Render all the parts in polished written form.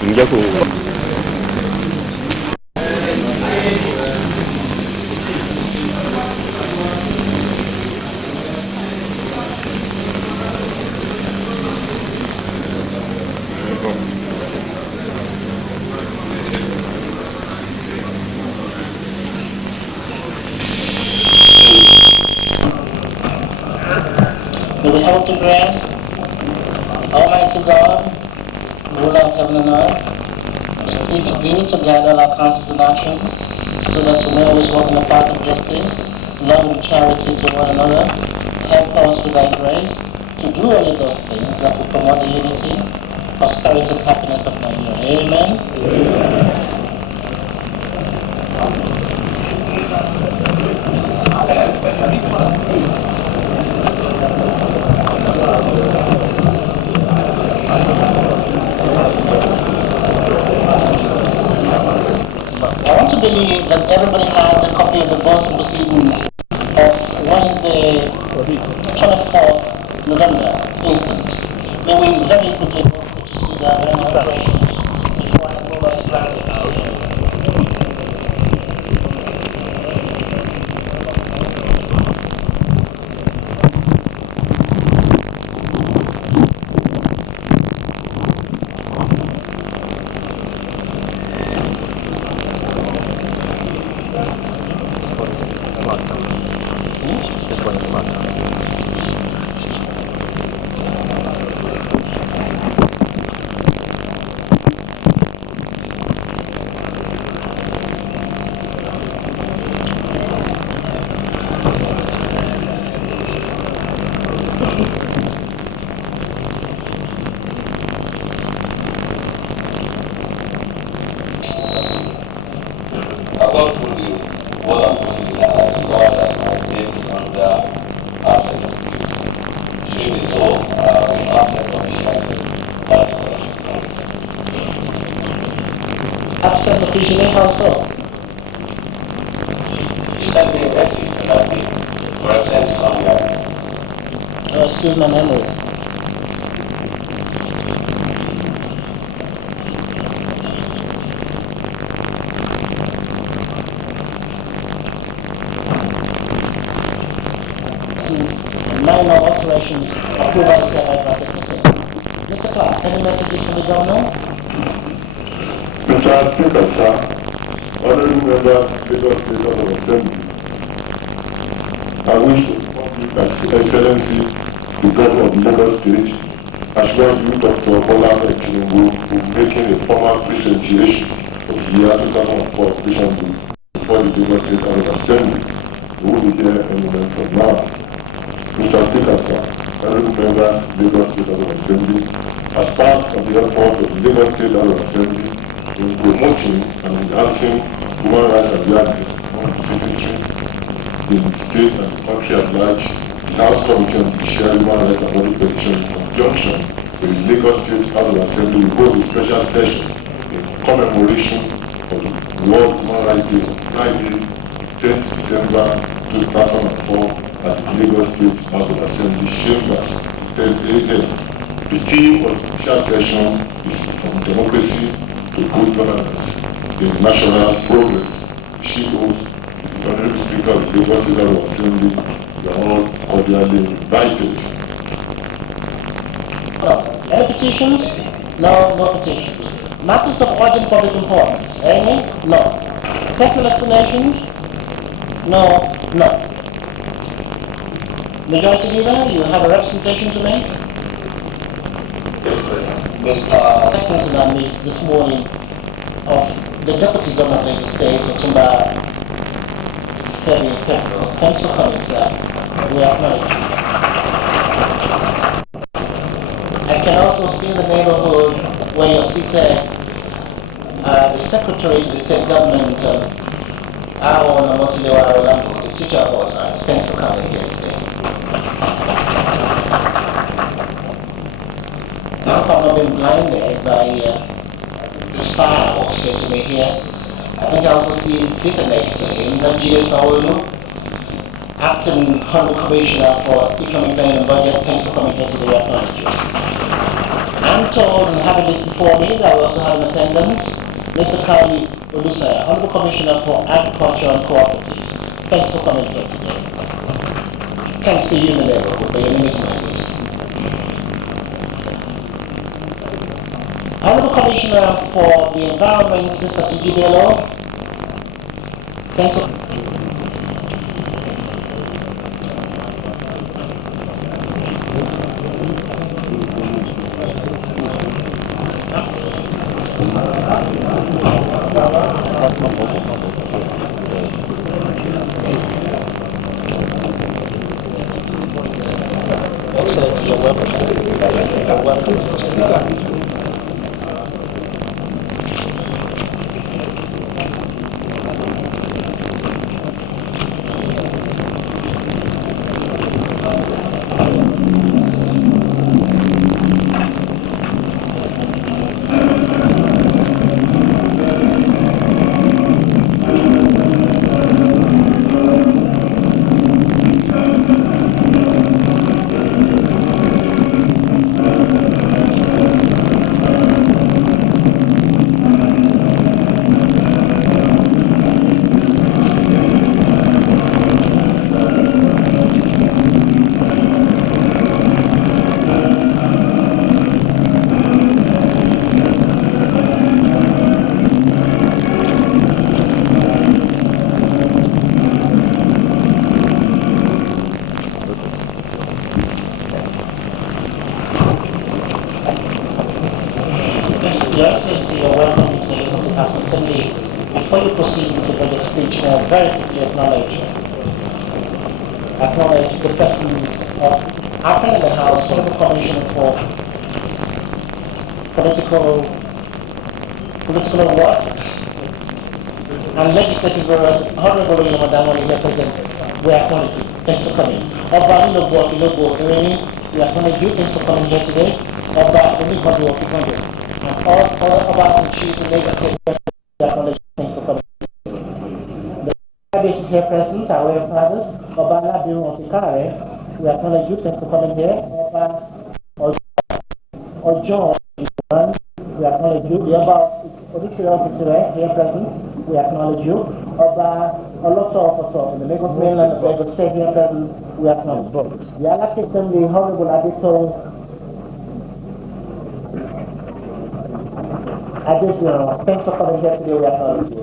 굉장히 May we hope to grant, Almighty God, ruler of heaven and earth, seek thee to guide all our counsels and actions, so that we may always walk in the path of justice, love and charity to one another. Help us with thy grace to do only those things that will promote the unity, prosperity, and happiness of Nigeria. Amen. Amen. I want to believe that everybody has a copy of the votes and proceedings of Wednesday, 24th November instant. May we very quickly go through to see that any alterations before I move us around the house. Absent officially, how so? You sent me a message about me, or I sent you something. Oh, excuse my memory. See, minor alterations approval is hereby granted. Mr. Clark, any messages from the governor? Mr. Speaker, sir, honorable members, Lagos State House of Assembly, I wish to inform His Excellency, the Governor of Lagos State, Ashwaju Dr. Govt Tiunbu, for making a formal presentation of the year 2004 Operation Bill before the Lagos State House of Assembly. We will be here any moment from now. Mr. Speaker, sir, honorable members, Lagos State House of Assembly, as part of the effort of the Lagos State House of Assembly in promoting and enhancing human rights awareness among the citizens in the state and the country at large, the House Committee on Judiciary, Human Rights and Public Protection in conjunction with the Lagos State House of Assembly will hold a special session in commemoration of the World Human Rights Day on Friday, 10th December 2004 at the Lagos State House of Assembly chambers, 10 a.m. The theme of the special session is from democracy to good governance in national progress. She hosts the Honorable Speaker of the Lagos State House of Assembly. You are all cordially invited. No. Any petitions? No, no petitions. Matters of urgent public importance? Any? No. Personal explanations? No, no. Majority Leader, you have a representation to make? Mr. Excellency, I made this morning of the Deputy Governor of the State, September 30th, February. Thanks for coming, sir. We acknowledge you. I can also see in the neighborhood where you're seated, the Secretary of the State Government, Aaron Amotilewa Olampo, the teacher of all times. Thanks for coming here today. Now, if I'm not being blinded by the star walks yesterday here, I think I also see seated next to him, G.S. Awolu, Acting Honorable Commissioner for Economic Planning and Budget. Thanks for coming here today. I acknowledge you. I'm told, and having this before me, that we also have in attendance Mr. Kali Olusaya, Honorable Commissioner for Agriculture and Cooperatives. Thanks for coming here today. Can't see you in the neighborhood, but your name is Moses. Honorable Commissioner for the Environment, Mr. Tijibelo. Thanks for Excellency, you're welcome. You're welcome. Your Excellency, you're welcome to the Legal House Assembly. Before you proceed with the budget speech, may I very quickly acknowledge the presence of our friend in the House, Honorable Commissioner for Political Work and Legislative Affairs, Honorable Madam here present. We acknowledge you. Thanks for coming. Oba we acknowledge you. Thanks for coming here today. Oba and all about the chiefs and Lagos State we acknowledge you. Thanks for coming. The bases here present, our royal fathers, Oba Labiru Otikare, we acknowledge you. Thanks for coming here. Oba Ojo, we acknowledge you. The Oba Odisha here present, we acknowledge you. Oba Oloso Ofoso in the Lagos mainland of Lagos State here present, we acknowledge you. The Alaska Assembly, Honorable Adito thanks for coming here today, we acknowledge you.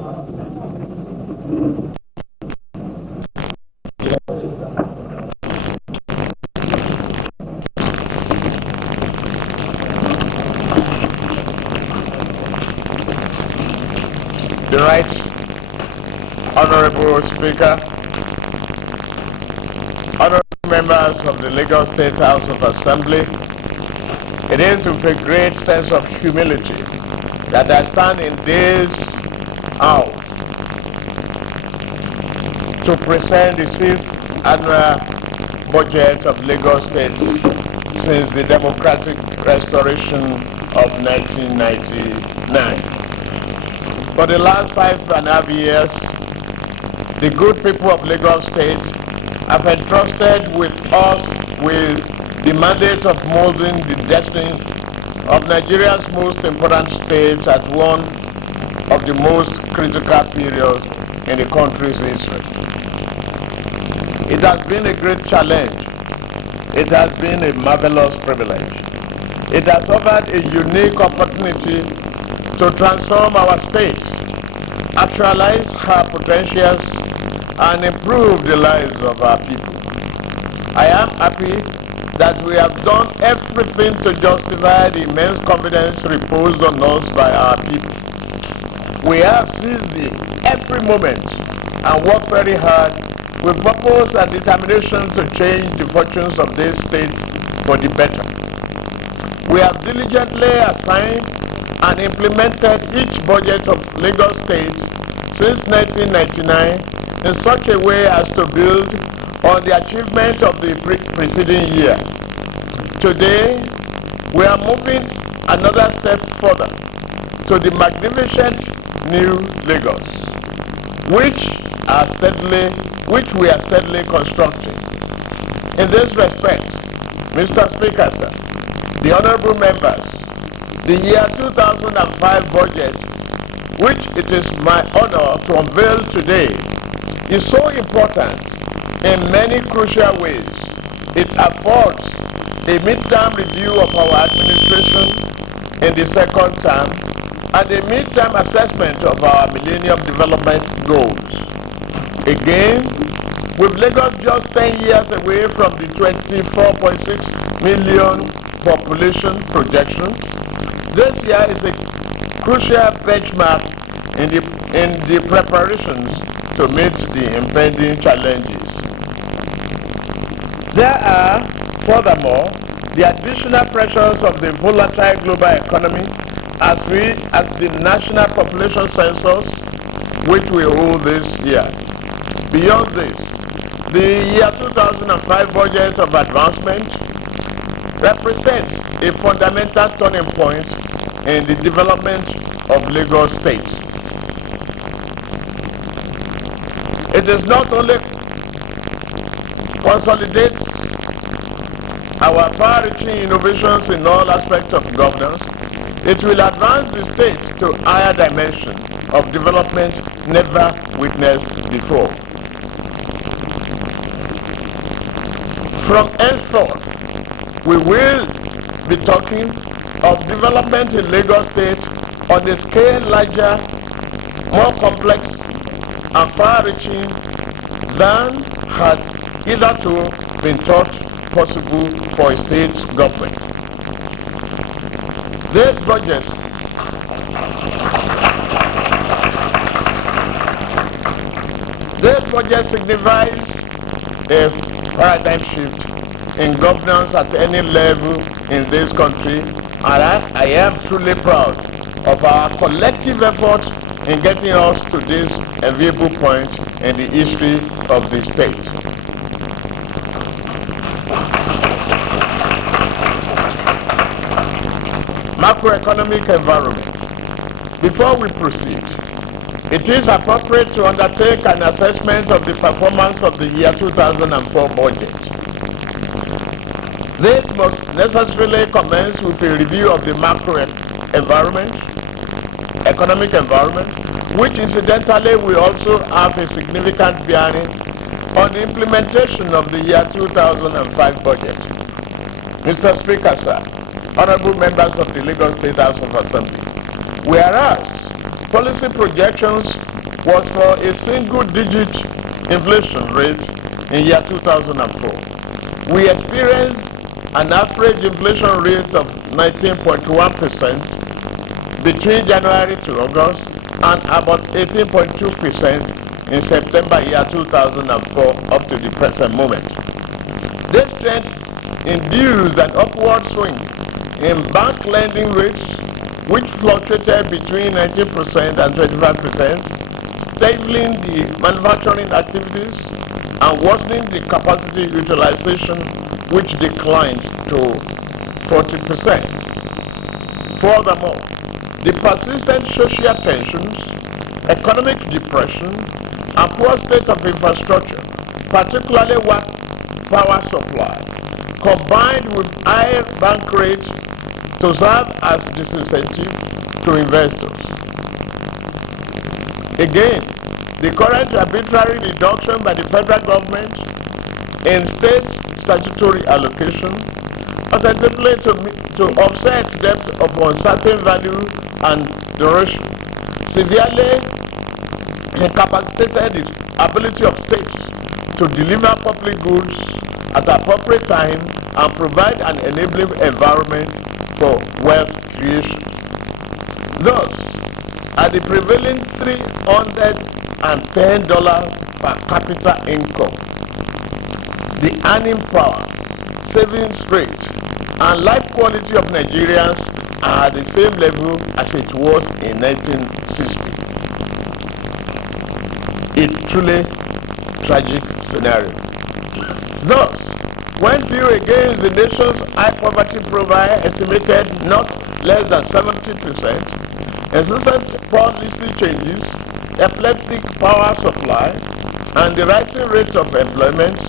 The Right Honorable Speaker, honorable members of the Lagos State House of Assembly, it is with a great sense of humility that I stand in this house to present the 6th annual budget of Lagos State since the democratic restoration of 1999. For the last 5.5 years, the good people of Lagos State have entrusted with us with the mandate of molding the destiny of Nigeria's most important states at one of the most critical periods in the country's history. It has been a great challenge. It has been a marvelous privilege. It has offered a unique opportunity to transform our state, actualize her potentials, and improve the lives of our people. I am happy that we have done everything to justify the immense confidence reposed on us by our people. We have seized every moment and worked very hard with purpose and determination to change the fortunes of this state for the better. We have diligently assigned and implemented each budget of Lagos State since 1999 in such a way as to build on the achievement of the preceding year. Today, we are moving another step further to the magnificent new Lagos, which we are steadily constructing. In this respect, Mr. Speaker, sir, the honorable members, The year 2005 budget, which it is my honor to unveil today, is so important in many crucial ways. It affords a midterm review of our administration in the second term and a midterm assessment of our Millennium Development Goals. Again, with Lagos just 10 years away from the 24.6 million population projection, this year is a crucial benchmark in the preparations to meet the impending challenges. There are, furthermore, the additional pressures of the volatile global economy as the national population census, which we hold this year. Beyond this, the year 2005 budget of advancement represents a fundamental turning point in the development of Lagos State. It is not only consolidates our far-reaching innovations in all aspects of governance, it will advance the state to higher dimensions of development never witnessed before. From henceforth, we will be talking of development in Lagos State on a scale larger, more complex, and far-reaching than had hitherto been thought possible for a state government. This budget signifies a paradigm shift in governance at any level in this country, and I am truly proud of our collective effort in getting us to this enviable point in the history of the state. Macroeconomic environment. Before we proceed, it is appropriate to undertake an assessment of the performance of the year 2004 budget. This must necessarily commence with a review of the macro environment, economic environment, which incidentally will also have a significant bearing on the implementation of the year 2005 budget. Mr. Speaker, sir, honorable members of the Lagos State House of Assembly, whereas policy projections was for a single-digit inflation rate in year 2004, we experienced an average inflation rate of 19.1% between January to August and about 18.2% in September year 2004 up to the present moment. This trend induced an upward swing in bank lending rates, which fluctuated between 19% and 25%, stifling the manufacturing activities and worsening the capacity utilization, which declined to 40%. Furthermore, the persistent social tensions, economic depression, and poor state of infrastructure, particularly power supply, combined with high bank rates to serve as disincentive to investors. Again, the current arbitrary reduction by the federal government in state statutory allocation, ostensibly to offset debt of uncertain value and duration, severely incapacitated the ability of states to deliver public goods at appropriate time and provide an enabling environment for wealth creation. Thus, at the prevailing $310 per capita income, the earning power, savings rate, and life quality of Nigerians are at the same level as it was in 1960. A truly tragic scenario. Thus, when viewed against the nation's high poverty profile estimated not less than 70%, incessant policy changes, epileptic power supply, and the rising rate of employment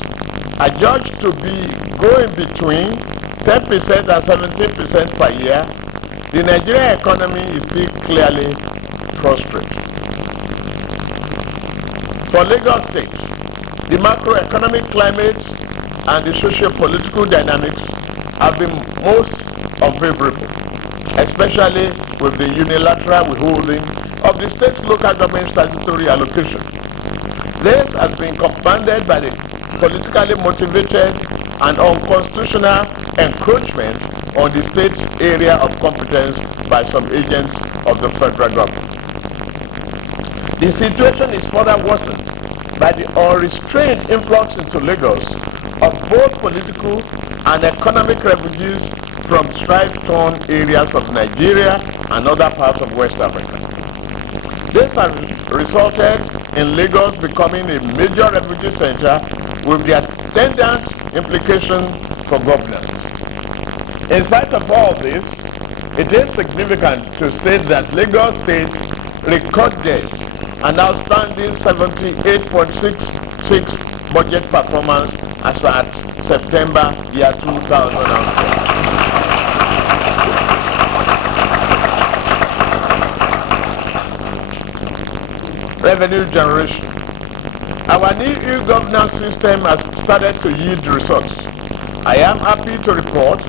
are judged to be going between 10% and 17% per year, the Nigerian economy is still clearly prostrate. For Lagos State, the macroeconomic climate and the socio-political dynamics have been most unfavorable, especially with the unilateral withholding of the state's local government statutory allocation. This has been compounded by the politically motivated and unconstitutional encroachment on the state's area of competence by some agents of the federal government. The situation is further worsened by the unrestrained influx into Lagos of both political and economic refugees from strife-torn areas of Nigeria and other parts of West Africa. This has resulted in Lagos becoming a major refugee center with the attendant implications for governance. In spite of all this, it is significant to state that Lagos State recorded an outstanding 78.66 budget performance as at September year 2004. Revenue generation. Our new e-governance system has started to yield results. I am happy to report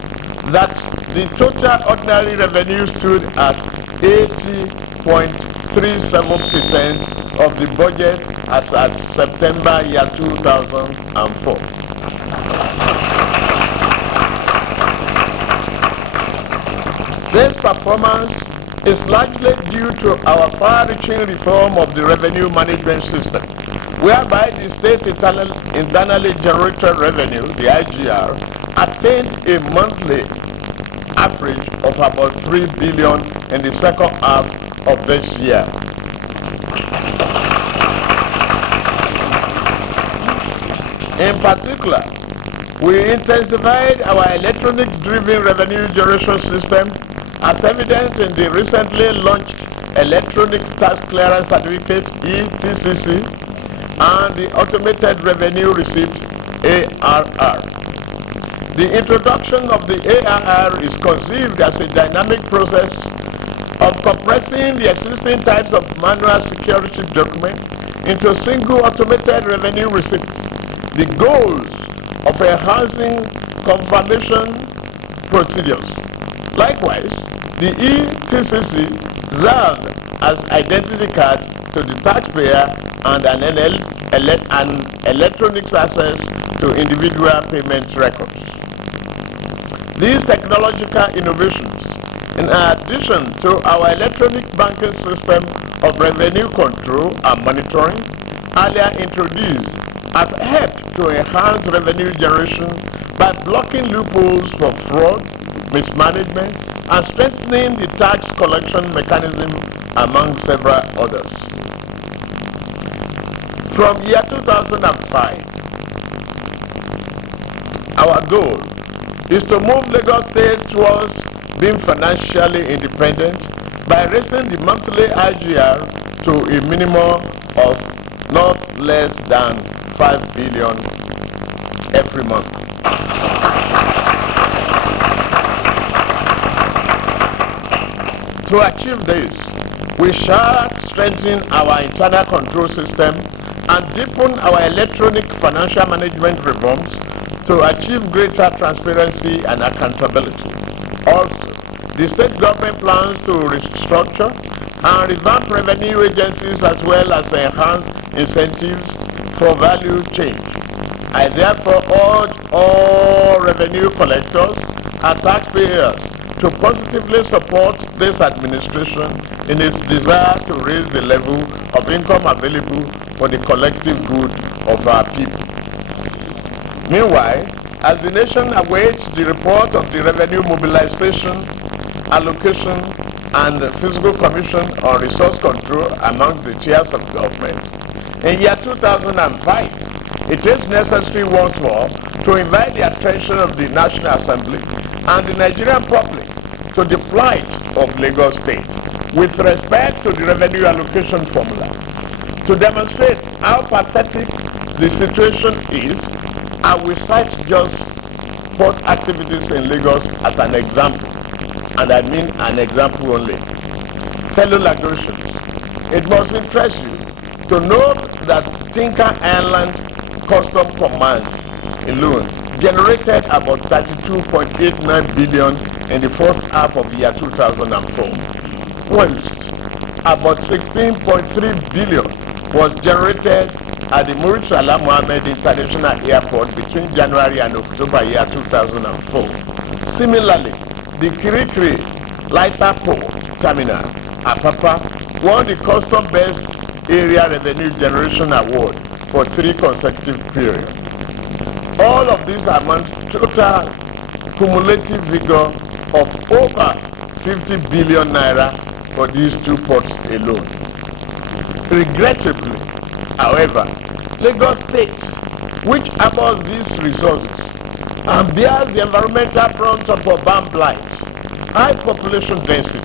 that the total ordinary revenue stood at 80.37% of the budget as at September year 2004. This performance is largely due to our far-reaching reform of the revenue management system, whereby the state internally generated revenue, the IGR, attained a monthly average of about 3 billion in the second half of this year. In particular, we intensified our electronic-driven revenue generation system as evident in the recently launched Electronic Tax Clearance Certificate (ETCC) and the Automated Revenue Receipt (ARR). The introduction of the ARR is conceived as a dynamic process of compressing the existing types of manual security document into a single automated revenue receipt. The goals of enhancing confirmation procedures. Likewise, the ETCC serves as identity card to the taxpayer and an electronic access to individual payment records. These technological innovations, in addition to our electronic banking system of revenue control and monitoring, earlier introduced, have helped to enhance revenue generation by blocking loopholes for fraud, mismanagement, and strengthening the tax collection mechanism, among several others. From year 2005, our goal is to move Lagos State towards being financially independent by raising the monthly IGR to a minimum of not less than 5 billion every month. To achieve this, we shall strengthen our internal control system and deepen our electronic financial management reforms to achieve greater transparency and accountability. Also, the state government plans to restructure and revamp revenue agencies as well as enhance incentives for value change. I therefore urge all revenue collectors and taxpayers to positively support this administration in its desire to raise the level of income available for the collective good of our people. Meanwhile, as the nation awaits the report of the Revenue Mobilization, Allocation, and the Fiscal Commission on Resource Control among the tiers of government, in year 2005, it is necessary once more to invite the attention of the National Assembly and the Nigerian public to the plight of Lagos State with respect to the revenue allocation formula. To demonstrate how pathetic the situation is, I will cite just port activities in Lagos as an example and I mean an example only. Fellow Lagosians, it must interest you to know that Tinker Island Custom Command alone generated about 32.89 billion in the first half of the year 2004. Whilst about 16.3 billion was generated at the Murtala Mohammed International Airport between January and October year 2004. Similarly, the Kirikiri Lighter Port Terminal, Apapa, won the Custom Best Area Revenue Generation Award for 3 consecutive periods. All of these amount total cumulative figure of over 50 billion naira for these 2 ports alone. Regrettably, however, Lagos State, which harbors these resources and bears the environmental brunt of urban blight, high population density,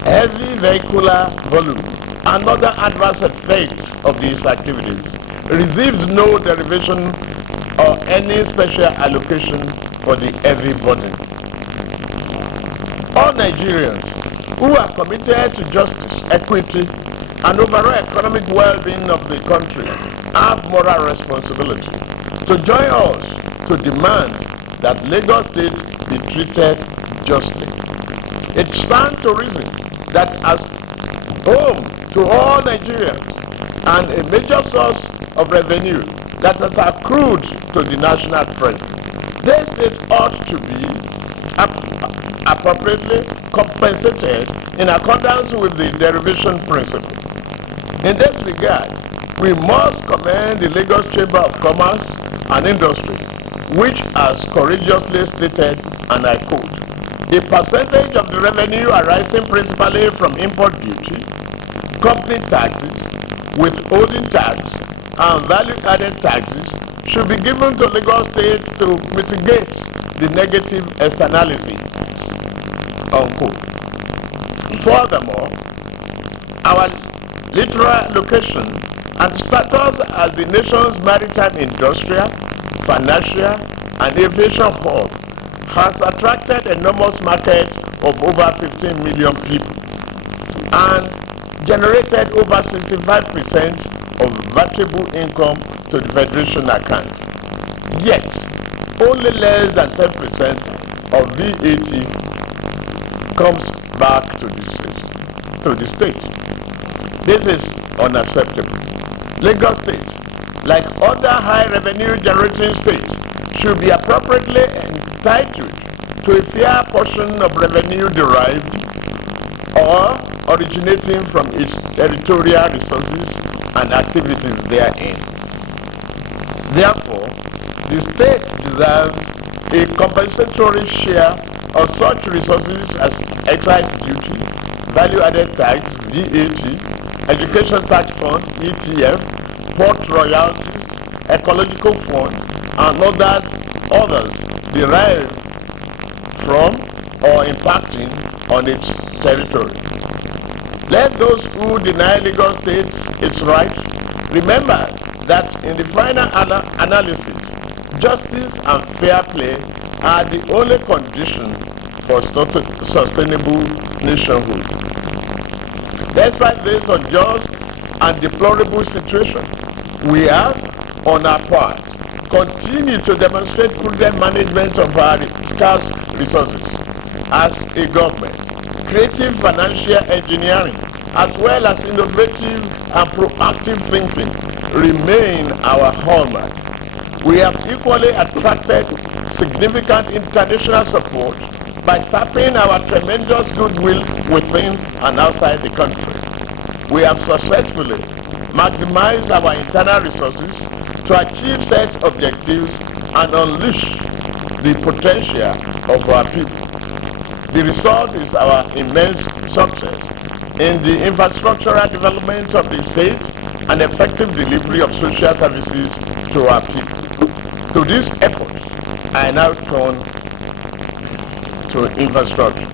heavy vehicular volume, and other adverse effects of these activities, receives no derivation or any special allocation for the heavy burden. All Nigerians who are committed to justice, equity, and overall economic well-being of the country have moral responsibility to join us to demand that Lagos State be treated justly. It stands to reason that as home to all Nigerians and a major source of revenue that has accrued to the national treasury, this state ought to be appropriately compensated in accordance with the derivation principle. In this regard, we must commend the Lagos Chamber of Commerce and Industry, which has courageously stated, and I quote, "A percentage of the revenue arising principally from import duty, company taxes, withholding tax, and value-added taxes should be given to Lagos State to mitigate the negative externalities," unquote. Furthermore, our literal location and status as the nation's maritime industrial, financial, and aviation hub has attracted enormous market of over 15 million people and generated over 65% of valuable income to the Federation account. Yet, only less than 10% of VAT comes back to the state. This is unacceptable. Lagos State, like other high revenue generating states, should be appropriately entitled to a fair portion of revenue derived or originating from its territorial resources and activities therein. Therefore, the state deserves a compensatory share of such resources as excise duty, value-added tax, VAT, education tax fund, ETF, port royalties, ecological fund, and others derived from or impacting on its territory. Let those who deny Lagos State its right remember that in the final analysis, justice and fair play are the only condition for sustainable nationhood. Despite this unjust and deplorable situation, we have, on our part, continued to demonstrate prudent management of our scarce resources as a government. Creative financial engineering, as well as innovative and proactive thinking, remain our hallmark. We have equally attracted significant international support by tapping our tremendous goodwill within and outside the country. We have successfully maximized our internal resources to achieve set objectives and unleash the potential of our people. The result is our immense success in the infrastructural development of the state and effective delivery of social services to our people. To this effort, I now turn to infrastructure.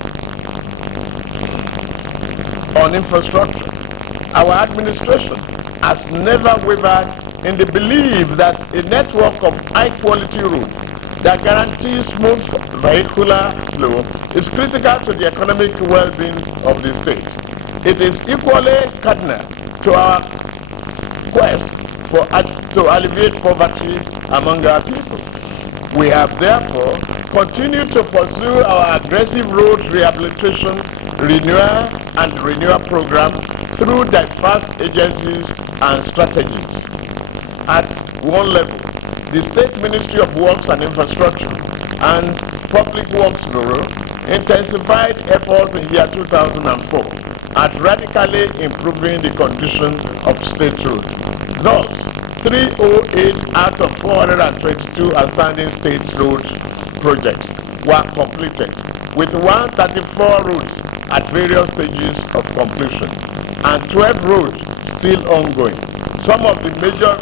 On infrastructure, our administration has never wavered in the belief that a network of high-quality roads, that guarantees smooth vehicular flow is critical to the economic well-being of the state. It is equally cardinal to our quest to alleviate poverty among our people. We have therefore continued to pursue our aggressive road rehabilitation, renewal program through diverse agencies and strategies. At one level, the State Ministry of Works and Infrastructure and Public Works Bureau intensified efforts in year 2004 at radically improving the condition of state roads. Thus, 308 out of 422 outstanding state road projects were completed, with 134 roads at various stages of completion and 12 roads still ongoing. Some of the major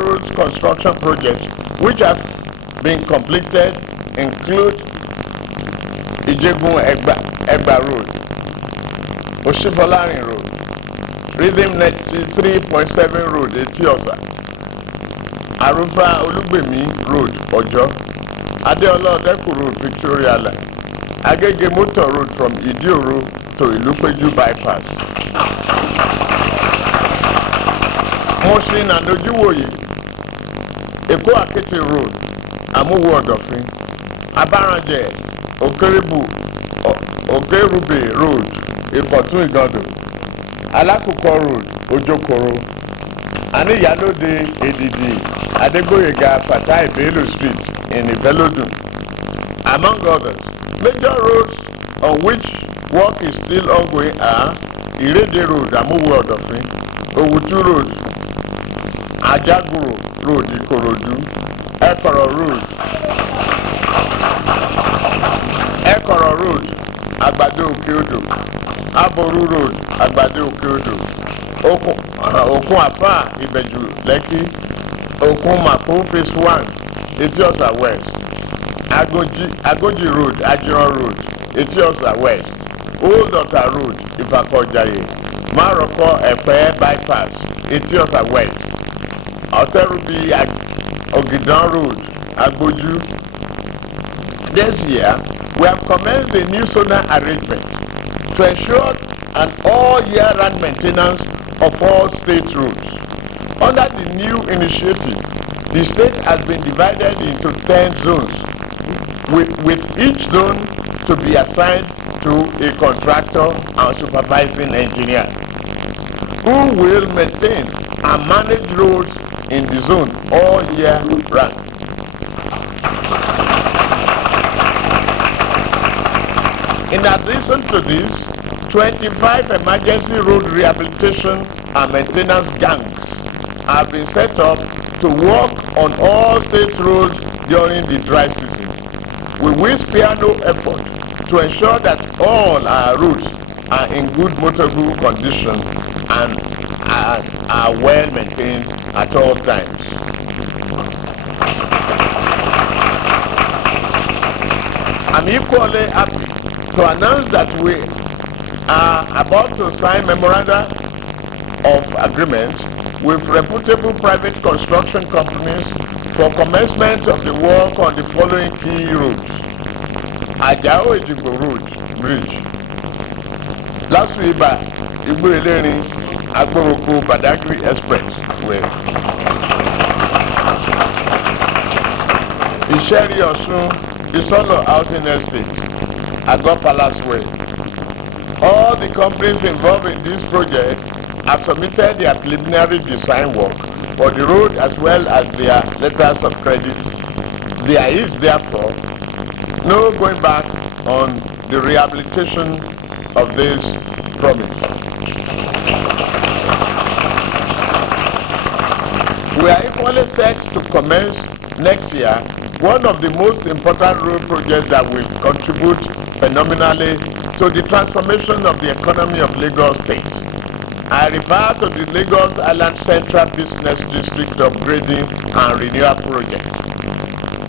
road construction projects which have been completed include Ijegun Egba Road, Oshifolarin Road, Rhythm 93.7 Road, Etiosa, Arufa Olugbemi Road, Ojo, Adeola Odeku Road, Victoria Line, Agege Motor Road from Idioro to Ilupeju Bypass, Moshin and Ojuwoye, Eko Akiti Road, Amuwo Odofin, Abaranje, Okerube Road, Ikotun Igodo, Alakuko Road, Ojokoro, Aniyalode Edidi, Adegboyega Fatai Bello Street in Ivelodun, among others. Major roads on which work is still ongoing are Irede Road, Amuwo Odofin, Owutu Road, Ajaguro Road, Ikorodu, Ekoro Road, Agbado Okeodo, Aboru Road, Agbado Okeodo, Okun Afa, Ibeju, Lekki, Okun Mako Phase 1, Etiosa West, Agoji Road, Ajiran Road, Etiosa West, Old Ota Road, Ifakojaye, Maroko Epe Bypass, Etiosa West, Oterubi Ogidan Road, Agboju. This year, we have commenced a new zonal arrangement to ensure an all-year-round maintenance of all state roads. Under the new initiative, the state has been divided into 10 zones, with each zone to be assigned to a contractor and supervising engineer, who will maintain and manage roads in the zone all year round. In addition to this, 25 emergency road rehabilitation and maintenance gangs have been set up to work on all state roads during the dry season. We will spare no effort to ensure that all our roads are in good motorable condition and are well maintained at all times. I'm equally happy to announce that we are about to sign memoranda of agreement with reputable private construction companies for commencement of the work on the following key roads: Ajao Ejigbo Road Bridge, Lasuiba Igboelerin Agboroko Badagry Expressway, Isheri Osun Isolo Housing Estate, Agbo Palace Way. All the companies involved in this project have submitted their preliminary design work for the road as well as their letters of credit. There is therefore no going back on the rehabilitation of this promise. We are equally set to commence next year one of the most important road projects that will contribute phenomenally to the transformation of the economy of Lagos State. I refer to the Lagos Island Central Business District Upgrading and Renewal Project,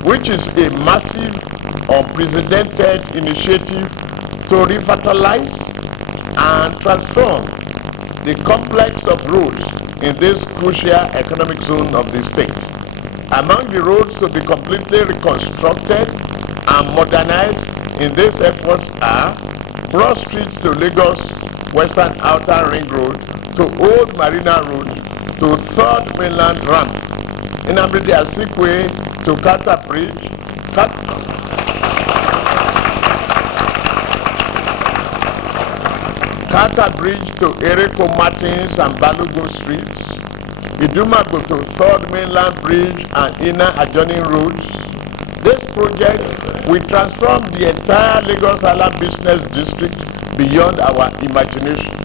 which is a massive, unprecedented initiative to revitalize and transform the complex of roads in this crucial economic zone of the state. Among the roads to be completely reconstructed and modernized in these efforts are Broad Street to Lagos Western Outer Ring Road to Old Marina Road to 3rd Mainland Ramp, Nnamdi Azikiwe to Carter Bridge, Carter Bridge to Eriko Martins and Balogun Streets, Idumago to 3rd Mainland Bridge and inner adjoining roads. This project will transform the entire Lagos Island business district beyond our imagination.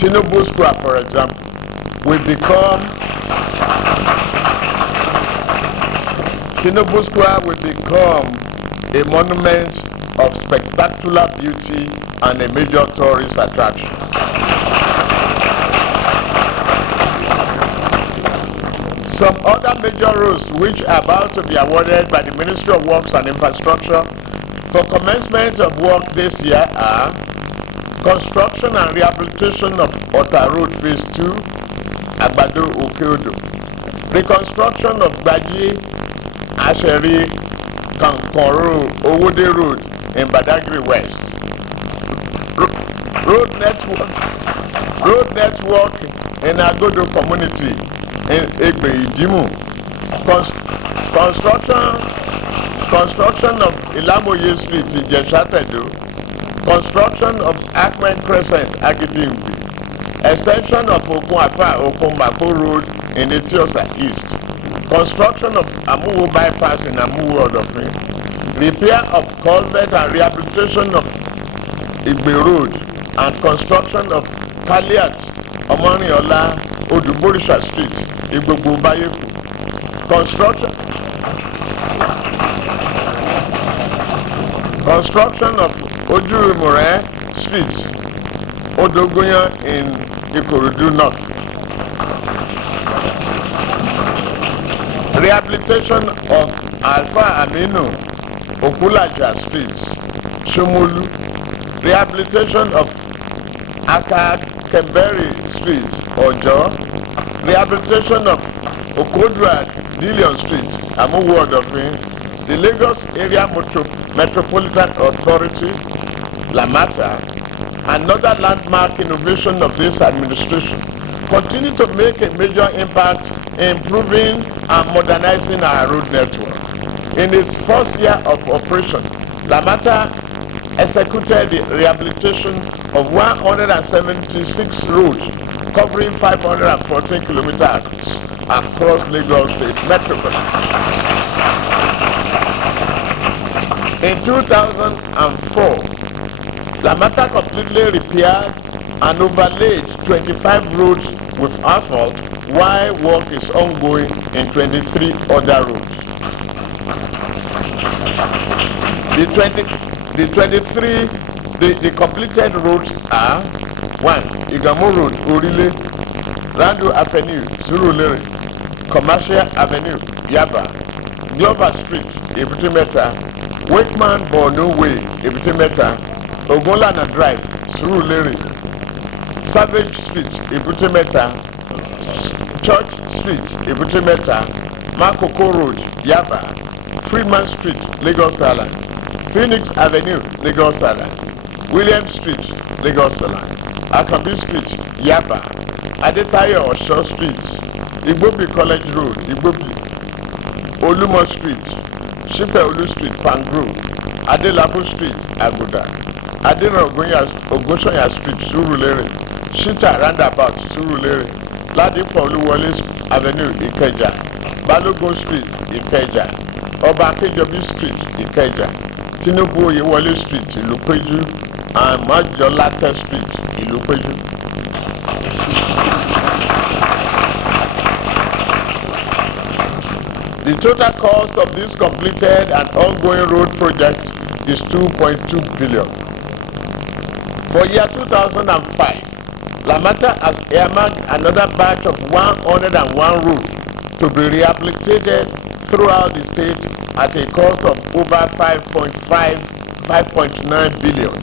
Tinubu Square, for example, will become a monument of spectacular beauty and a major tourist attraction. Some other major roads which are about to be awarded by the Ministry of Works and Infrastructure for commencement of work this year are construction and rehabilitation of Ota Road Phase 2, Agbado Okeodo, reconstruction of Gbaji, Asheri, Kankoro, Owode Road in Badagry West, road network in Agodo community in Egbe Idimu, construction of Ilamoye Street in Jeshatedo, construction of Akmen Crescent, Agidimbi, extension of Okunmako Road in Etiosa East, construction of Amuwo Bypass in Amuwo Odofin, repair of culvert and rehabilitation of Igbe Road, and construction of Kaliat, Omoniola, Oduborisha Street, Igbogbo Bayeku, construction of Ojurumure Street, Odogoyan in Ikorodu North. Rehabilitation of Alfa Aminu, Okulaja Street, Shumulu. Rehabilitation of Akakemberi Street, Ojo. Rehabilitation of Okodua Dillion Street, Amuwo Odofin. The Lagos Area Metropolitan Authority, Lamata, another landmark innovation of this administration, continue to make a major impact in improving and modernizing our road network. In its first year of operation, Lamata executed the rehabilitation of 176 roads covering 514 kilometers across Lagos State metropolis. In 2004, Lamata completely repaired and overlaid 25 roads with asphalt, while work is ongoing in 23 other roads. The completed roads are 1. Igamo Road, Orile, Rando Avenue, Surulere, Commercial Avenue, Yaba, Glover Street, Ebutimeta, Wakeman Borno Way, Ebutimeta, Ogolana Drive, Surulere, Savage Street, Ebutimeta, Church Street, Ebutimeta, Makoko Road, Yaba, Freeman Street, Lagos Island, Phoenix Avenue, Lagos Island, William Street, Lagos Island, Akabi Street, Yaba, Adetayo Osho Street, Igbobi College Road, Igbobi, Olumo Street, Shipeolu Street, Pangro, Adelabu Street, Aguda, Adena Ogoshonya Street, Surulere, Shita Roundabout, Surulere, Ladipo Oluwole Avenue, Ikeja, Balogun Street, Ikeja, Oba Akejobi Street, Ikeja, Tinubu Oyewole Street, Ilupeju, and Majolate Street, Ilupeju. The total cost of this completed and ongoing road project is 2.2 billion. For year 2005, Lamata has earmarked another batch of 101 roads to be rehabilitated throughout the state at a cost of over 5.5 5.9 billion.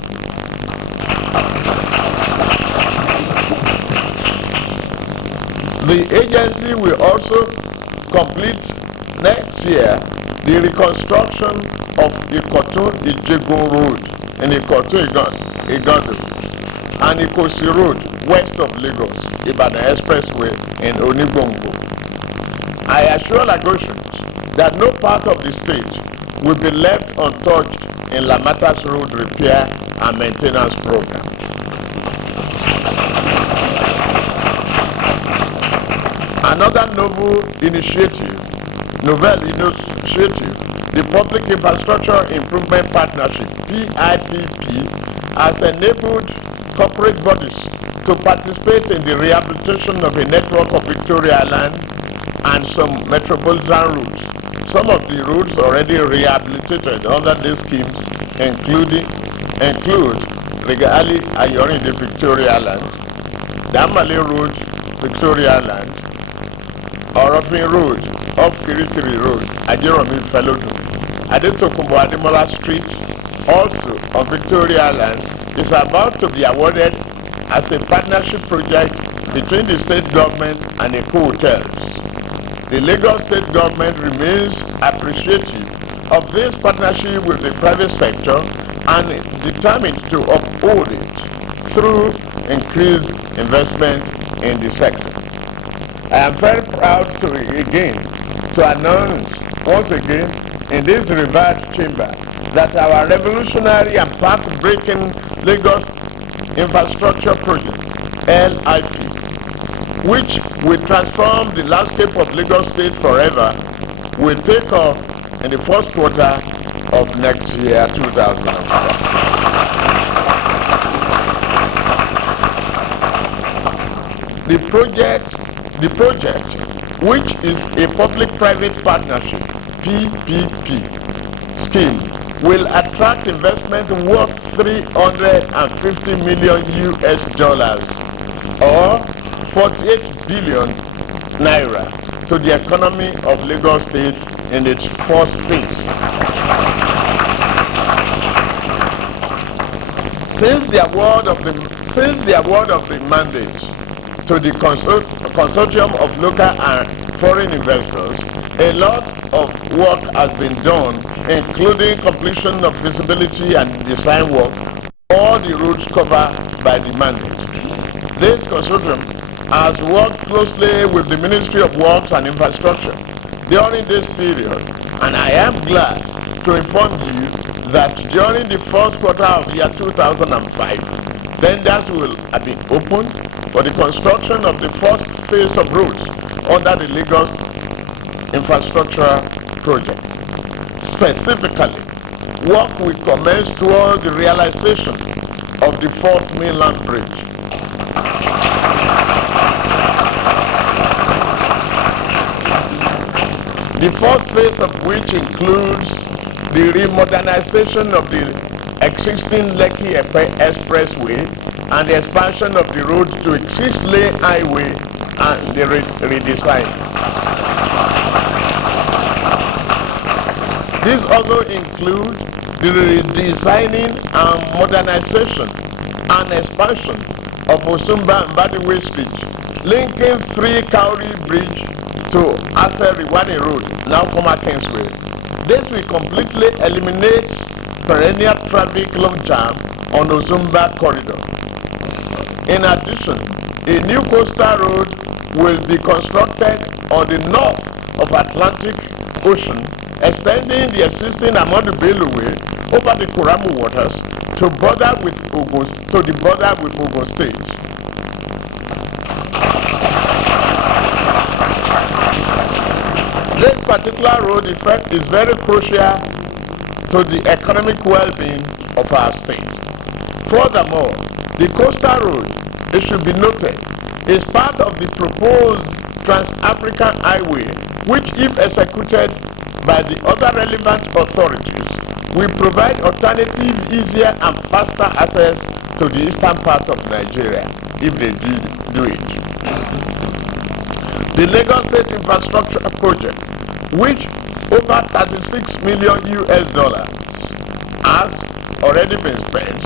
The agency will also complete next year the reconstruction of Ikotun-Ijegun Road in Ikotun-Igando and Ikosi Road west of Lagos, Ibadan Expressway in Onigbongo. I assure Lagosians that no part of the state will be left untouched in Lamata's road repair and maintenance program. Another novel initiative, the Public Infrastructure Improvement Partnership, PIPP, has enabled corporate bodies to participate in the rehabilitation of a network of Victoria Island and some metropolitan routes. Some of the routes already rehabilitated under these schemes include Regali Ayorinde Victoria Island, Damale Road, Victoria Island, Orofin Road, off Kirikiri Road, Ajeromi Felodu, Adetokunbo Ademola Street, also on Victoria Island, is about to be awarded as a partnership project between the state government and Eco Hotels. The Lagos state government remains appreciative of this partnership with the private sector and determined to uphold it through increased investment in the sector. I am very proud to announce once again in this revered chamber that our revolutionary and path-breaking Lagos Infrastructure Project, LIP, which will transform the landscape of Lagos State forever, will take off in the first quarter of next year, 2004. The project, which is a public-private partnership, PPP, scheme, will attract investment worth $350 million or 48 billion naira to the economy of Lagos State in its first phase. Since the award of the mandate to the consortium of local and foreign investors, a lot of work has been done, including completion of feasibility and design work, all the routes covered by the mandate. This consortium has worked closely with the Ministry of Works and Infrastructure during this period, and I am glad to inform you that during the first quarter of year 2005, tenders will have been opened for the construction of the first phase of roads under the Lagos Infrastructure Project. Specifically, work will commence towards the realization of the fourth mainland bridge. The first phase of which includes the remodernization of the existing Lekki Expressway and the expansion of the road to a 6-lane highway and the redesign. This also includes the redesigning and modernization and expansion of Osumba Mbadiwe Street, linking 3 Kauri Bridge to Aferiwani Road, now former Kingsway. This will completely eliminate perennial traffic long jam on Osumba corridor. In addition, a new coastal road will be constructed on the north of Atlantic Ocean, extending the existing Amadu Bello Way over the Kuramu waters to the border with Ogun State. This particular road effect is very crucial to the economic well-being of our state. Furthermore, the coastal road, it should be noted, is part of the proposed Trans-African Highway, which, if executed by the other relevant authorities, will provide alternative, easier and faster access to the eastern part of Nigeria, if they do it. The Lagos State Infrastructure Project, which over $36 million has already been spent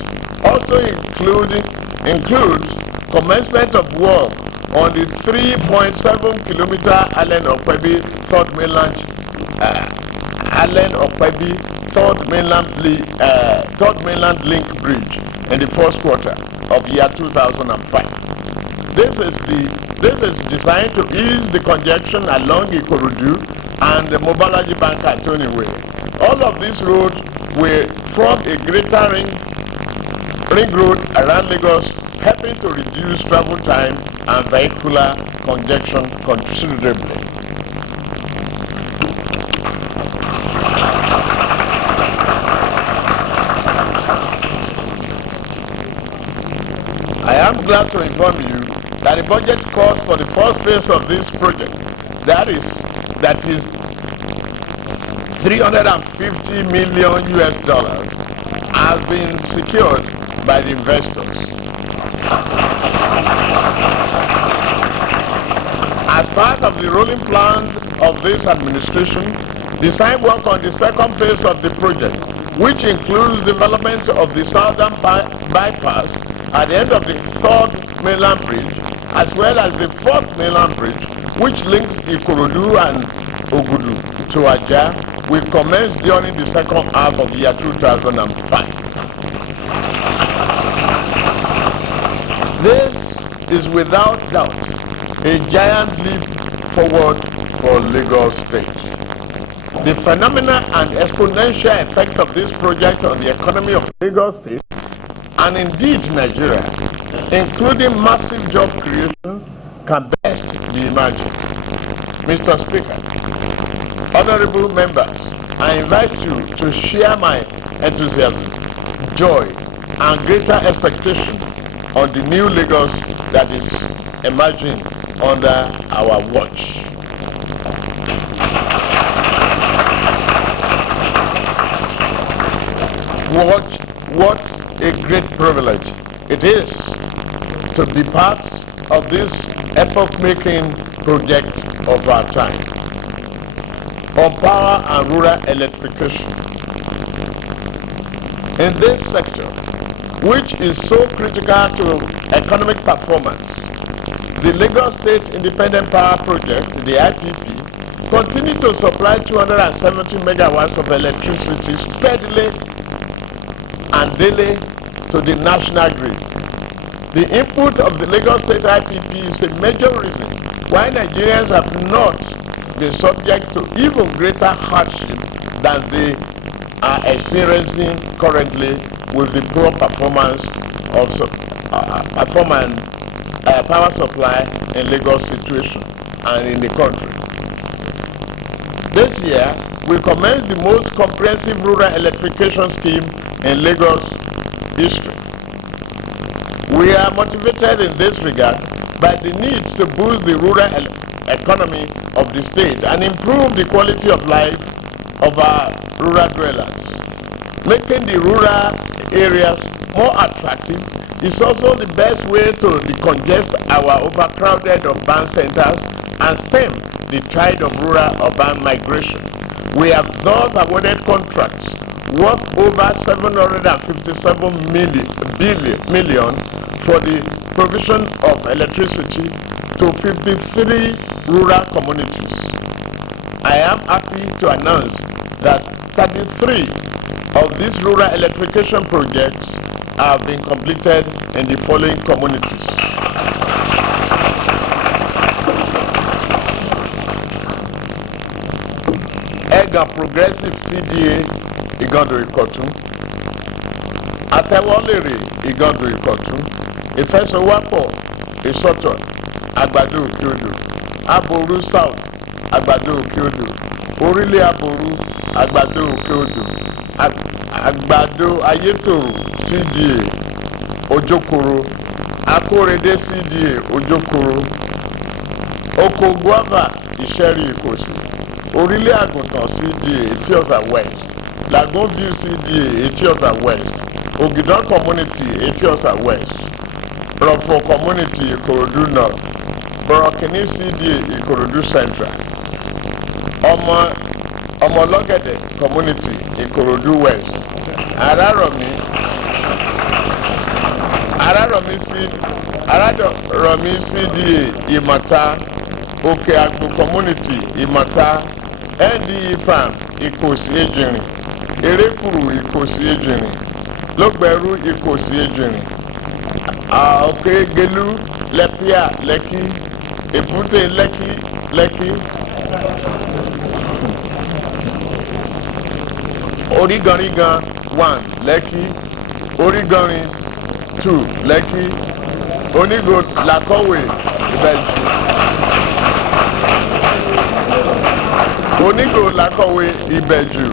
also includes commencement of work on the 3.7 kilometer Allen Okpebi Third Mainland Third Mainland Link Bridge in the first quarter of year 2005. This is designed to ease the congestion along Ikorodu and the Mobalaji Bank Antony Way. All of these roads will form a greater ring road around Lagos, helping to reduce travel time and vehicular congestion considerably. I am glad to inform you that the budget calls for the first phase of this project, that is $350 million has been secured by the investors. As part of the rolling plan of this administration, design work on the second phase of the project, which includes development of the southern bypass at the end of the third mainland bridge, as well as the fourth mainland bridge, which links Ikorodu and Ogudu to Aja, will commence during the second half of the year 2005. This is without doubt a giant leap forward for Lagos State. The phenomenal and exponential effect of this project on the economy of Lagos State and indeed Nigeria, including massive job creation, can best be imagined. Mr. Speaker, honorable members, I invite you to share my enthusiasm, joy, and greater expectation on the new Lagos that is emerging under our watch. What a great privilege it is to be part of this epoch-making project of our time on power and rural electrification. In this sector, which is so critical to economic performance, the Lagos State Independent Power Project, the IPP, continues to supply 270 megawatts of electricity steadily and daily to the national grid. The input of the Lagos State IPP is a major reason why Nigerians have not been subject to even greater hardship than they are experiencing currently with the poor performance of power supply in Lagos situation and in the country. This year, we commenced the most comprehensive rural electrification scheme in Lagos history. We are motivated in this regard by the need to boost the rural economy of the state and improve the quality of life of our rural dwellers. Making the rural areas more attractive is also the best way to decongest our overcrowded urban centers and stem the tide of rural-urban migration. We have thus awarded contracts worth over 757 million for the provision of electricity to 53 rural communities. I am happy to announce that 33 of these rural electrification projects have been completed in the following communities. Ega Progressive CDA Igando Ikotu, Atewolere Igando Ikotu, Ifesowapo Isoto Agbado Okiodo, Aboru South Agbado Okiodo, Orile Aboru Agbado Okiodo, Agbado Ayetoro CDA Ojokoro, Akorede CDA Ojokoro, Oko Guava Isheri Ikosi, Orile Agutan CDA Etiosa West, Lagoon View CDA Etiosa West, Ogidan Community Etiosa West, Brofo Community Ikorodu North, Borokini CDA Ikorodu Central, Omologede Community Ikorodu West, Araromi CDA Imata, Òkè Àgbò Community Imata, NDE Farm Ìkòsí Ejìnrìn, Erékùrù Ìkòsí Ejìnrìn, Lógbẹ̀rú Ìkòsí Ejìnrìn, Òkè Gelu Lẹ́píà Lẹ́kí, Èbúté Lẹ́kí, Oríganrígan 1 Lẹ́kí, Oríganrin 2 Lẹ́kí, Onígò Làkọ́wé Ìbẹ̀jú, Onígò Làkọ́wé Ìbẹ̀jú,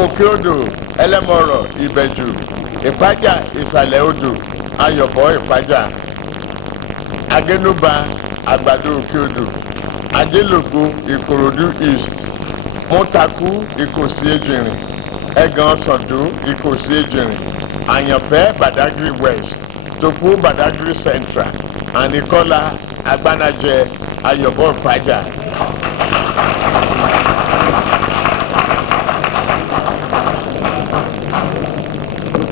Òkè Odò Ẹlẹ́mọ̀rọ̀ Ìbẹ̀jú, Ìpájà Ìsàlẹ̀ Odò Ayọ̀bọ̀ Ìpájà, Agénúba Àgbàdo Òkè Odò, Adélògo Ìkòròdú East, Mútakú Ìkòsí Ejìnrìn, Ẹ̀gàn Sàndó Ìkòsí Ejìnrìn, Àyànfẹ́ Badagry West, Tòkú Badagry Central, Àníkọ́lá Agbánájẹ Ayọ̀bọ̀ Ìpájà.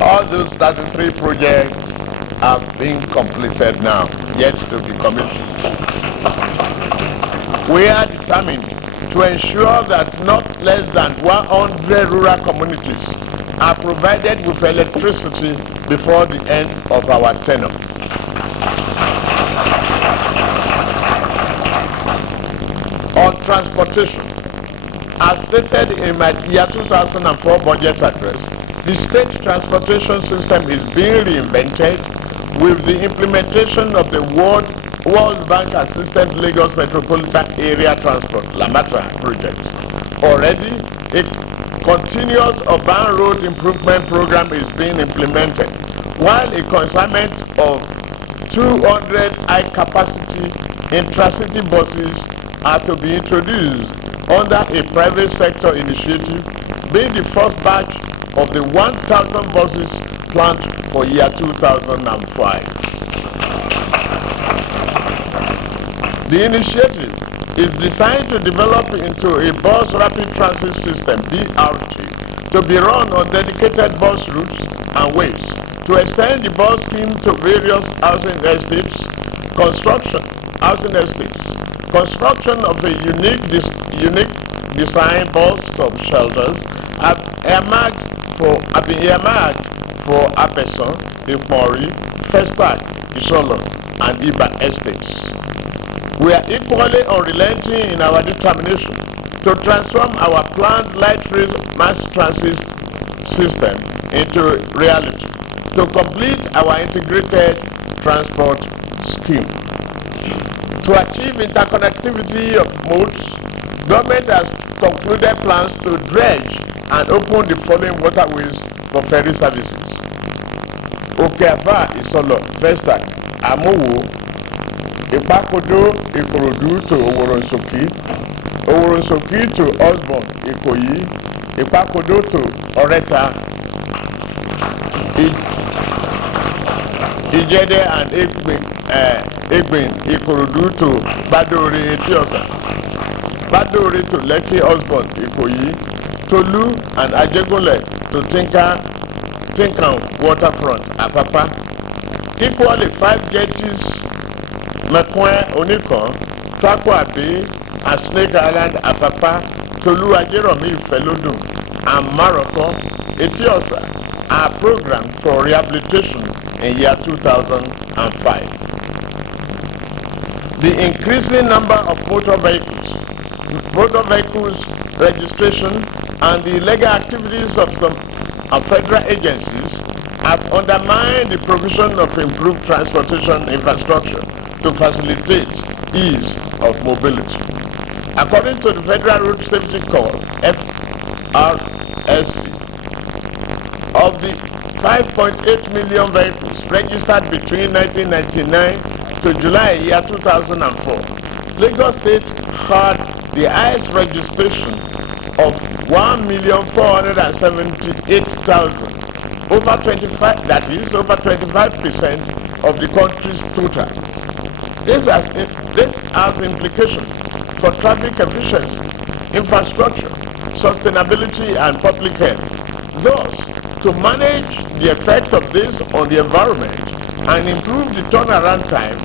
All those 33 projects have been completed now, yet to be commissioned. We are determined to ensure that not less than 100 rural communities are provided with electricity before the end of our tenure. On transportation, as stated in my year 2004 budget address, the state transportation system is being reinvented with the implementation of the World Bank Assisted Lagos Metropolitan Area Transport (LAMATRA) project. Already, a continuous urban road improvement program is being implemented, while a consignment of 200 high-capacity intracity buses are to be introduced under a private sector initiative, being the first batch of the 1,000 buses planned for year 2005. The initiative is designed to develop into a bus rapid transit system (BRT) to be run on dedicated bus routes and ways, to extend the bus scheme to various housing estates, construction of a unique design bus stop shelters have been earmarked for Abeson, Ipori, Festac, Isolo, and Iba estates. We are equally unrelenting in our determination to transform our planned light rail mass transit system into reality, to complete our integrated transport scheme. To achieve interconnectivity of modes, government has concluded plans to dredge and open the following waterways for ferry services: Okeaba Isolo, Festac, Amowo, Ipakodo, Ikorodu to Oworonsoki, Oworonsoki to Osborn, Ikoyi, Ipakodo to Oreta, Ijede and Egbin, Ikorodu to Badore, Etiosa, Badore to Lekki, Osborn, Ikoyi, Tolu and Ajegule to Tinkan Waterfront, Apapa. Equally 5 jetties, Mekwen, Onikon, Takwabi, and Snake Island, Apapa, Tolu Ajeromi, Felodun, and Morocco, Etiosa, are programmed for rehabilitation in year 2005. The increasing number of motor vehicles registration, and the illegal activities of some federal agencies have undermined the provision of improved transportation infrastructure to facilitate ease of mobility. According to the Federal Road Safety Corps, FRSC, of the 5.8 million vehicles registered between 1999 to July year 2004, Lagos State had the highest registration of 1,478,000, over 25, that is over 25% of the country's total. This has implications for traffic efficiency, infrastructure, sustainability, and public health. Thus, to manage the effect of this on the environment and improve the turnaround time,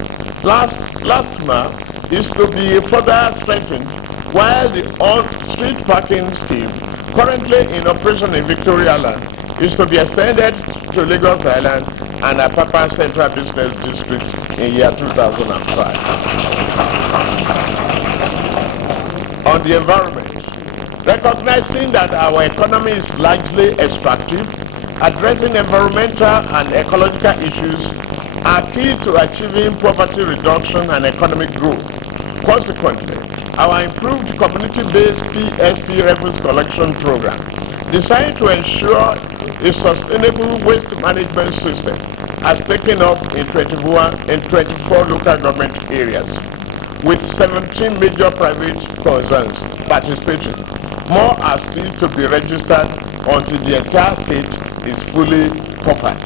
LASTMA is to be further strengthened, while the on-street parking scheme currently in operation in Victoria Island is to be extended to Lagos Island and Apapa Central Business District in year 2005. On the environment, recognizing that our economy is largely extractive, addressing environmental and ecological issues are key to achieving poverty reduction and economic growth. Consequently, our improved community-based PSP revenue collection program, designed to ensure a sustainable waste management system, has taken off in 24 local government areas, with 17 major private concerns participating. More are still to be registered until the entire state is fully covered.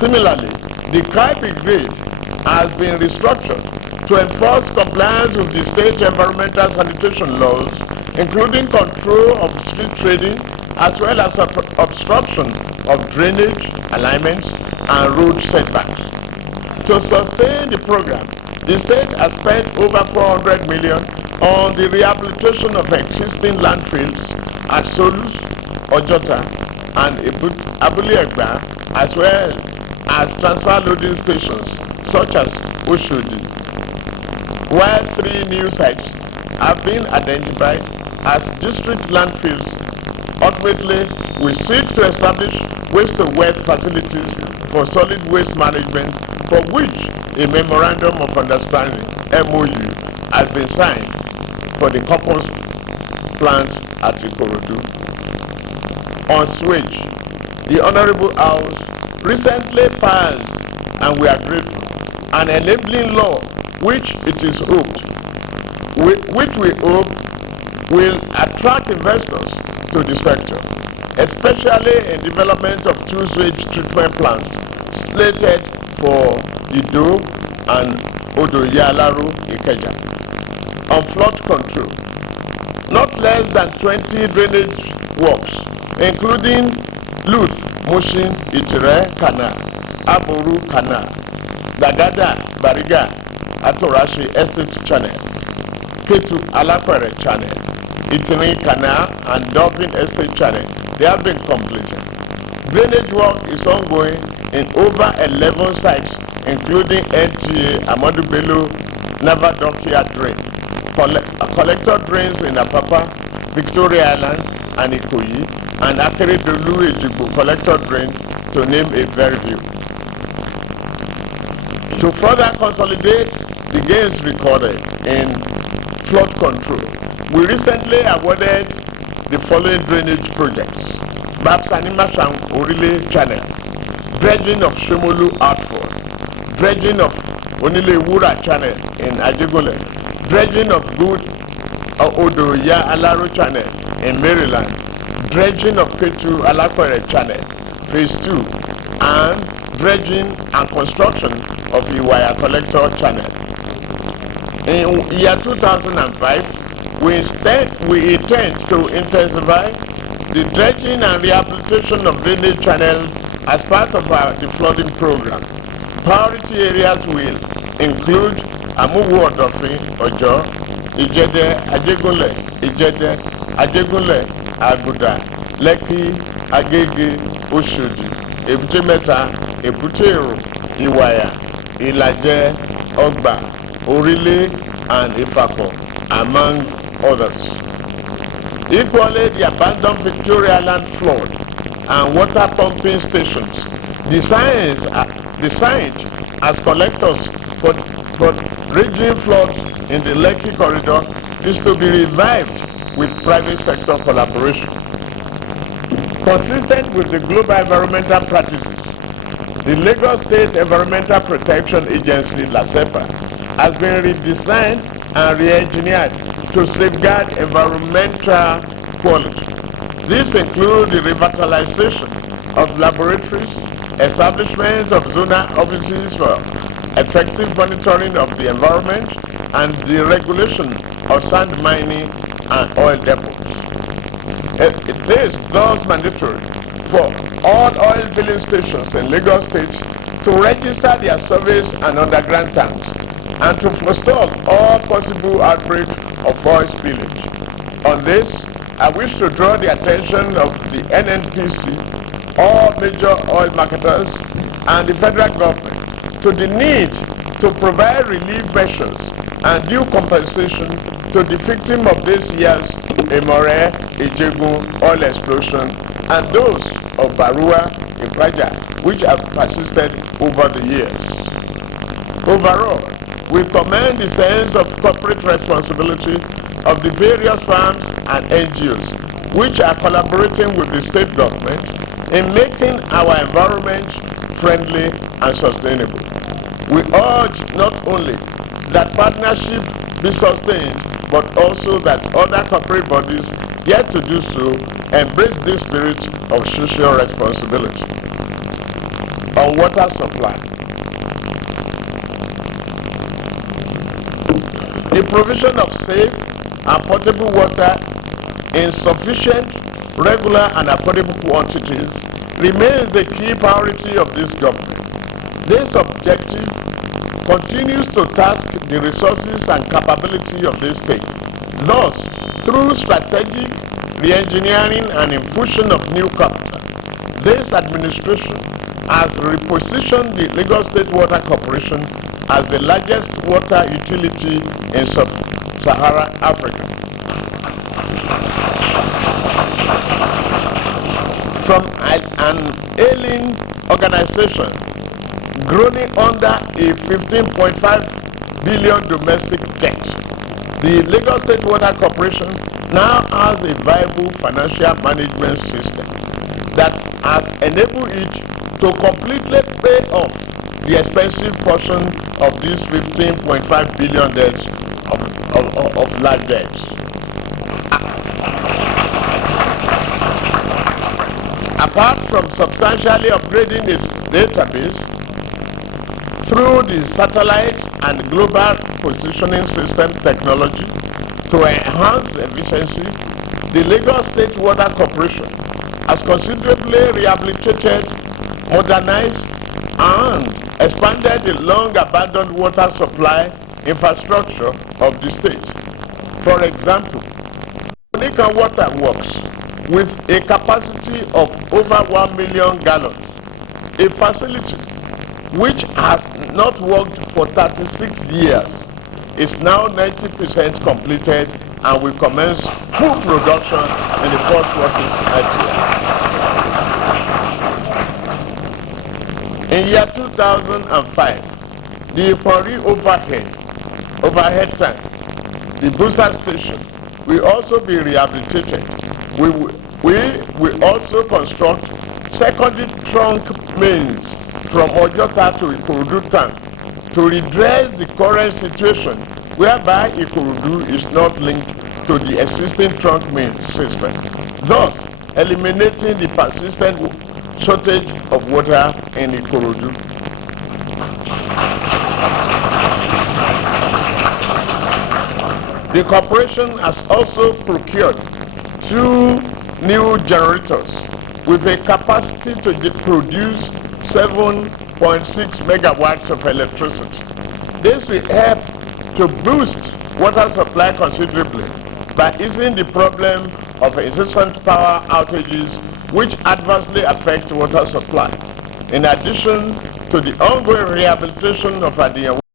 Similarly, the crime brigade has been restructured to enforce compliance with the state environmental sanitation laws, including control of street trading, as well as obstruction of drainage alignments and road setbacks. To sustain the program, the state has spent over 400 million on the rehabilitation of existing landfills at Solus, Ojota, and Abuliegba, as well as transfer loading stations such as Oshodi, while 3 new sites have been identified as district landfills. Ultimately, we seek to establish waste-to-wealth facilities for solid waste management, for which a Memorandum of Understanding, MOU, has been signed for the compost plant at Ikorodu. On sewage, the Honorable House recently passed, and we are grateful, an enabling law which we hope will attract investors to the sector, especially in development of 2 sewage treatment plants slated for Ido and Odoyalaru Ikeja. On flood control, not less than 20 drainage works, including Luth, Mushin, Itire Canal, Aboru Canal, Dagada, Bariga, Atorashi Estate Channel, Ketu Alakwere Channel, Itini Canal, and Dublin Estate Channel, they have been completed. Drainage work is ongoing in over 11 sites, including NTA, Amadou Bello, Navadokia Drain, collector drains in Apapa, Victoria Island, and Ikoyi, and Akeredolu Ejigbo collector drain, to name a very few. To further consolidate the gains recorded in flood control, we recently awarded the following drainage projects: Babsanimasham Orile Channel, dredging of Shomolu Outfall, dredging of Onile Wura Channel in Ajegole, dredging of Good Odoya Alaro Channel in Maryland, dredging of Ketu Alakwere Channel, Phase 2, and dredging and construction of Iwaya Collector Channel. In year 2005, we intend to intensify the dredging and rehabilitation of drainage channels as part of our flooding program. Priority areas will include Amuwu Odofi, Ojo, Ijede, Ajegunle, Aguda, Lekki, Agege, Oshodi, Ebute Meta, Ebute Ero, Iwaya, Ilaje, Ogba, Orile, and Ifako, among others. Equally, the abandoned Victoria Island flood and water pumping stations, designed as collectors for raging floods in the Lekki corridor, is to be revived with private sector collaboration. Consistent with the global environmental practices, the Lagos State Environmental Protection Agency, LASEPA, has been redesigned and re-engineered to safeguard environmental quality. This includes the revitalization of laboratories, establishment of zonal offices for effective monitoring of the environment, and the regulation of sand mining and oil depots. It is thus mandatory for all oil filling stations in Lagos State to register their service and underground tanks and to forestall all possible outbreaks of oil spillage. On this, I wish to draw the attention of the NNPC, all major oil marketers, and the federal government to the need to provide relief measures and due compensation to the victim of this year's Emore Ijegun oil explosion and those of Barua in Praja, which have persisted over the years. Overall, we commend the sense of corporate responsibility of the various firms and NGOs which are collaborating with the state government in making our environment friendly and sustainable. We urge not only that partnership be sustained, but also that other corporate bodies yet to do so embrace this spirit of social responsibility. On water supply, the provision of safe and potable water in sufficient, regular and affordable quantities remains the key priority of this government. This objective continues to task the resources and capability of this state. Thus, through strategic re-engineering and infusion of new capital, this administration has repositioned the Lagos State Water Corporation as the largest water utility in sub-Saharan Africa. From an ailing organization groaning under a 15.5 billion domestic debt, the Lagos State Water Corporation now has a viable financial management system that has enabled it to completely pay off the expensive portion of this 15.5 billion debt of large debts. Apart from substantially upgrading its database through the satellite and global positioning system technology to enhance efficiency, the Lagos State Water Corporation has considerably rehabilitated, modernized, and expanded the long-abandoned water supply infrastructure of the state. For example, Monica Water Works, with a capacity of over 1 million gallons, a facility which has not worked for 36 years, is now 90% completed and will commence full production in the first working year. In year 2005, the Ipori overhead tank, the booster station, will also be rehabilitated. We will also construct secondary trunk mains from Ojota to Ikorodu tank to redress the current situation whereby Ikorodu is not linked to the existing trunk main system, thus eliminating the persistent shortage of water in Ikorodu. The corporation has also procured 2 new generators with a capacity to produce 7.6 megawatts of electricity. This will help to boost water supply considerably by easing the problem of incessant power outages which adversely affect water supply. In addition to the ongoing rehabilitation of